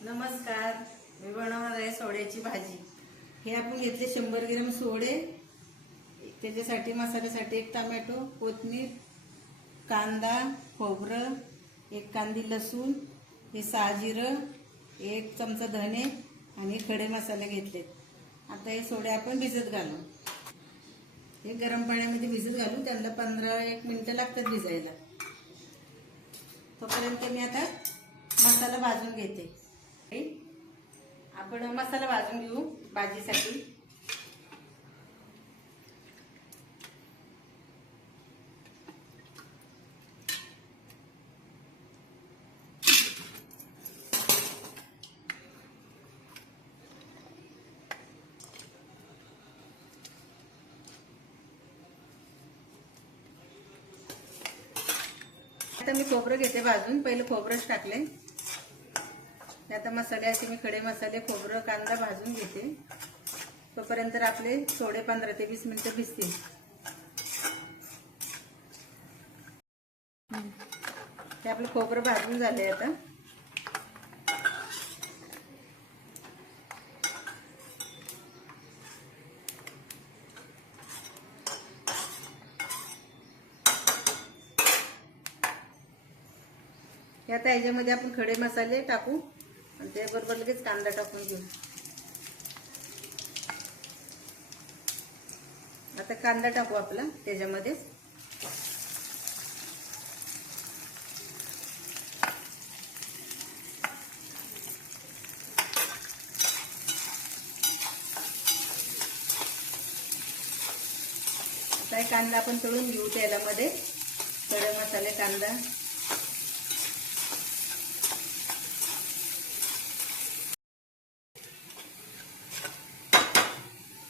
नमस्कार, मी बनवणार आहे सोड्याची भाजी। हे आपण घेतले 100 ग्रॅम सोडे। त्याच्यासाठी मसाल्यासाठी एक टोमॅटो, कोथिंबीर, कांदा, खोबरं, एक कांदी लसूण, हे 6 जिरं, एक चमचा धने आणि खडे मसाले घेतले। आता हे सोडे आपण भिजत घालू। हे गरम पाण्यामध्ये भिजत घालू, त्यांना 15-1 मिनिटं लागतात भिजायला। तोपर्यंत मी आता मसाला भाजून घेते। आपण मसाला भाजून घेऊ भाजीसाठी। आता मी खोबरं घेते भाजून। पहिले खोबरंच टाकले। आता मसाल्याचे मी खडे मसाले, खोबरं, कांदा भाजून घेते। तोपर्यंत आपले सोडे 15 ते 20 मिनिटं भिजतील। हे आपलं खोबरं भाजून झाले। आता आता याच्यामध्ये आपण खडे मसाले टाकू आणि त्याबरोबर लगेच कांदा टाकून घेऊ। आता कांदा टाकू आपला त्याच्यामध्ये। आता कांदा आपण तळून घेऊ तेलामध्ये। खडे मसाले, कांदा,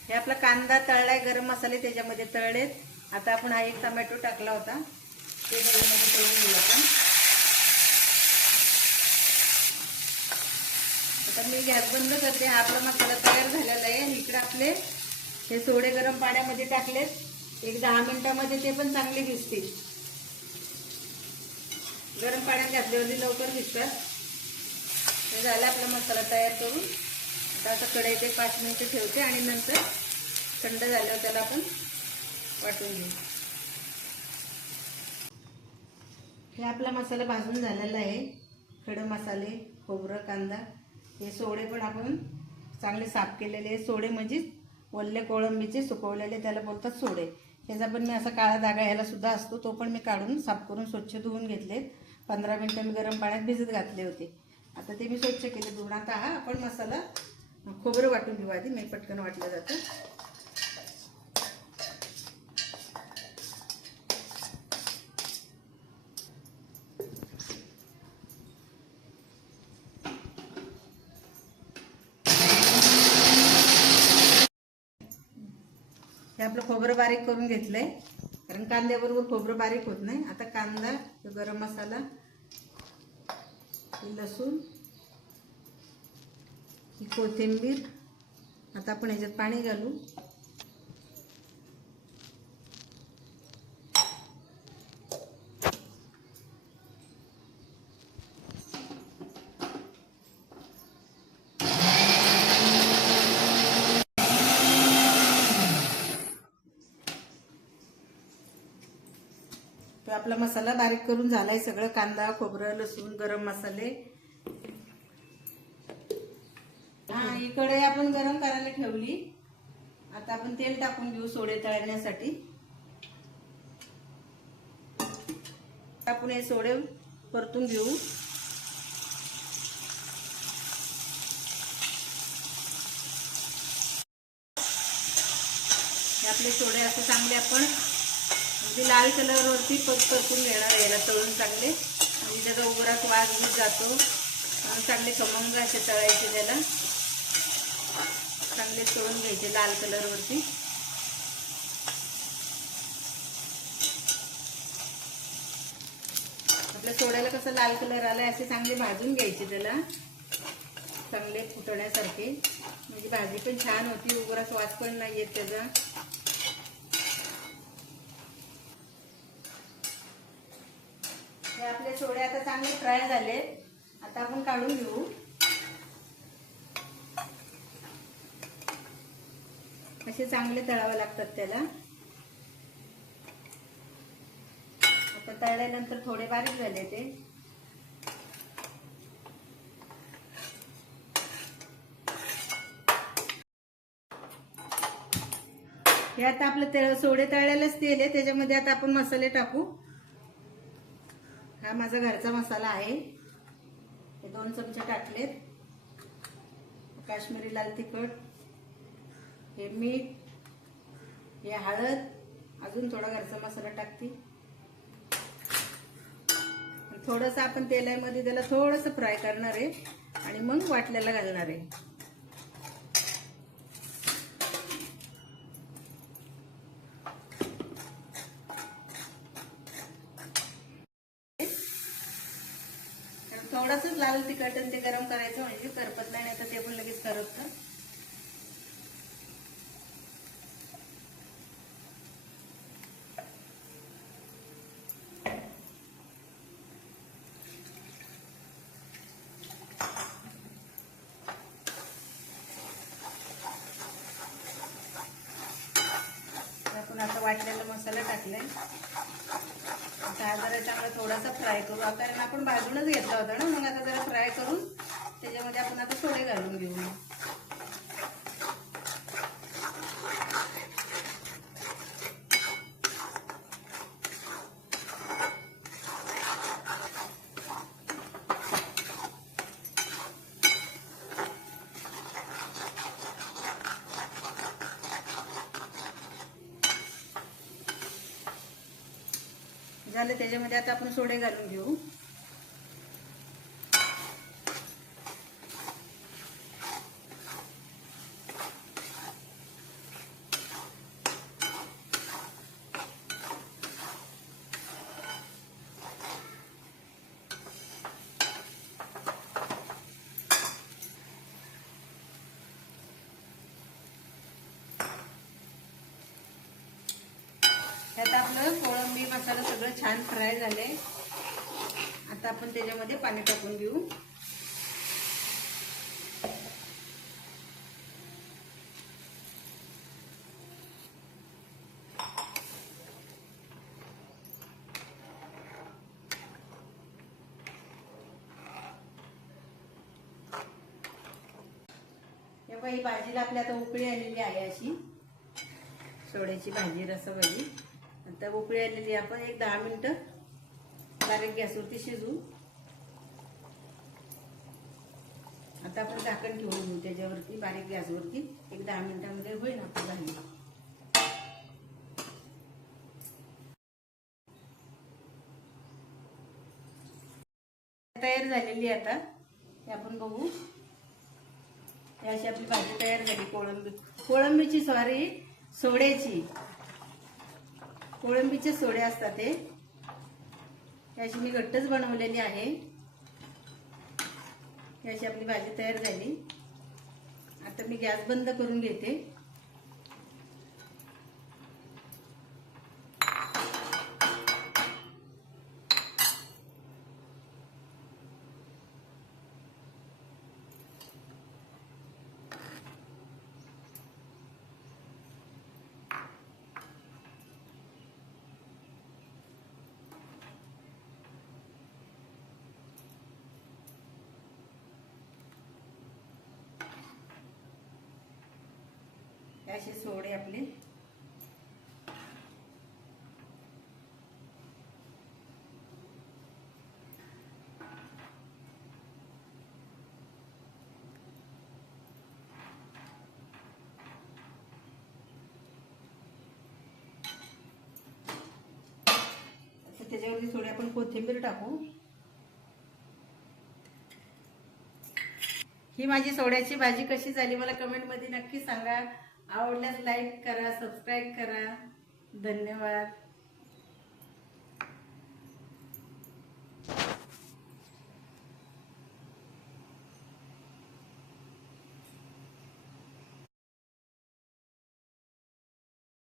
हे आपला कांदा तळलाय, गरम मसाले त्याच्यामध्ये तळलेत। आता आपण हा एक टोमॅटो टाकला होता, ते तेलामध्ये तळून घेऊ आपण। आता मी गॅस बंद करते। हा आपला मसाला तयार झालेला आहे। आणि इकडे आपले हे सोडे गरम पाण्यामध्ये टाकलेत। एक 10 मिनिटांमध्ये ते पण चांगले भिजतील। गरम पाण्यात घातल्यावर लवकर भिजतात। हे झालं आपला मसाला तयार करून। आता कढईत 5 मिनिटं ठेवते आणि नंतर थंड झाल्यावर त्याला आपण वाटून घेऊ। हे आपला मसाला भाजून झालेला आहे। खडे मसाले, खोबरं, कांदा, हे सोडे पण आपण चांगले साफ केलेले। सोडे म्हणजे वल्ले कोळंबीचे सुकवलेले, त्याला बोलतात सोडे। त्याचा पण मी असा काळा धागा ह्याला सुद्धा असतो, तो पण मी काढून साफ करून स्वच्छ धुवून घेतले। 15 मिनिटं मी गरम पाण्यात भिजत घातले होते। आता ते मी स्वच्छ केले धुवून। आता हा आपण मसाला खोबरं वाटून घेऊ आधी, मी पटकन वाटलं जातं। हे आपलं खोबरं बारीक करून घेतलंय, कारण कांद्याबरोबर खोबरं बारीक होत नाही। आता कांदा, गरम मसाला, लसूण, ही कोथिंबीर, आता आपण ह्याच्यात पाणी घालू। तो आपला मसाला बारीक करून झालाय सगळं। कांदा, खोबरं, लसूण, गरम मसाले। हा, ही कढई आपण गरम करायला ठेवली। आता आपण तेल टाकून घेऊ सोडे तळण्यासाठी। आपण हे सोडे परतून घेऊ। आपले सोडे असे चांगले आपण म्हणजे लाल कलर वरती परतून घेणार, याला तळून चांगले, म्हणजे त्याचा उग्रात वास जातो। चांगले खमंग असे तळायचे, त्याला चांगले तळून घ्यायचे लाल कलर वरती। आपल्या सोड्याला कसं लाल कलर आलाय असे चांगले भाजून घ्यायचे, त्याला चांगले फुटण्यासारखे, म्हणजे भाजी पण छान होती, उग्रात वास पण नाही येत त्याचा। हे आपले सोडे आता चांगले फ्राय झाले। आता आपण काढून घेऊ। असे चांगले तळावे लागतात त्याला. आता तळल्यानंतर थोडे बारीक झाले ते. हे आता आपलं सोडे तळलेलंच तेल आहे, त्याच्यामध्ये आता आपण मसाले टाकू. हा माझा घरचा मसाला आहे, हे 2 चमचे टाकलेत. काश्मीरी लाल तिखट, हे मीठ, हे हळद, अजून थोडा घरचा मसाला टाकते. थोडंसं आपण तेलामध्ये त्याला थोडंसं फ्राय करणार आहे आणि मग वाटल्याला घालणार आहे. थोडंसं लाल तिखट आणि ते गरम करायचं, म्हणजे करपत नाही, तर ते पण लगेच करपतं. आपण आता वाटलेला मसाला टाकलाय. आता हा जरा चांगला थोडासा फ्राय करू, कारण आपण भाजूनच घेतला होता ना. मग आता जरा फ्राय करून त्याच्यामध्ये आपण आता सोडे घालून घेऊ. झालं, त्याच्यामध्ये आता आपण सोडे घालून घेऊ. त्यात आपलं कोळंबी मसाला सगळं छान फ्राय झाले. आता आपण त्याच्यामध्ये पाणी टाकून घेऊ. ही भाजीला आपली आता उकळी आलेली आहे, अशी सोड्याची भाजी, रसाभाजी. आता उकळी आलेली, आपण एक 10 मिनिटं बारीक गॅसवरती शिजू. आता आपण झाकण ठेवून घेऊ त्याच्यावरती, बारीक गॅसवरती. एक 10 मिनिटांमध्ये होईल आपली भाजी तयार झालेली. आता ते आपण बघू. अशी आपली भाजी तयार झाली. कोळंबीची सॉरी सोड्याची, कोळंबीचे सोडे असतात ते. अशी मी घट्टच बनवलेली आहे. अशी आपली भाजी तयार झाली. आता मी गॅस बंद करून घेते. असे सोडे आपले. त्याच्यावरती थोडी आपण कोथिंबीर टाकू. ही माझी सोड्याची भाजी कशी झाली मला कमेंट मध्ये नक्की सांगा. आवडल्यास लाईक करा, सबस्क्राईब करा. धन्यवाद.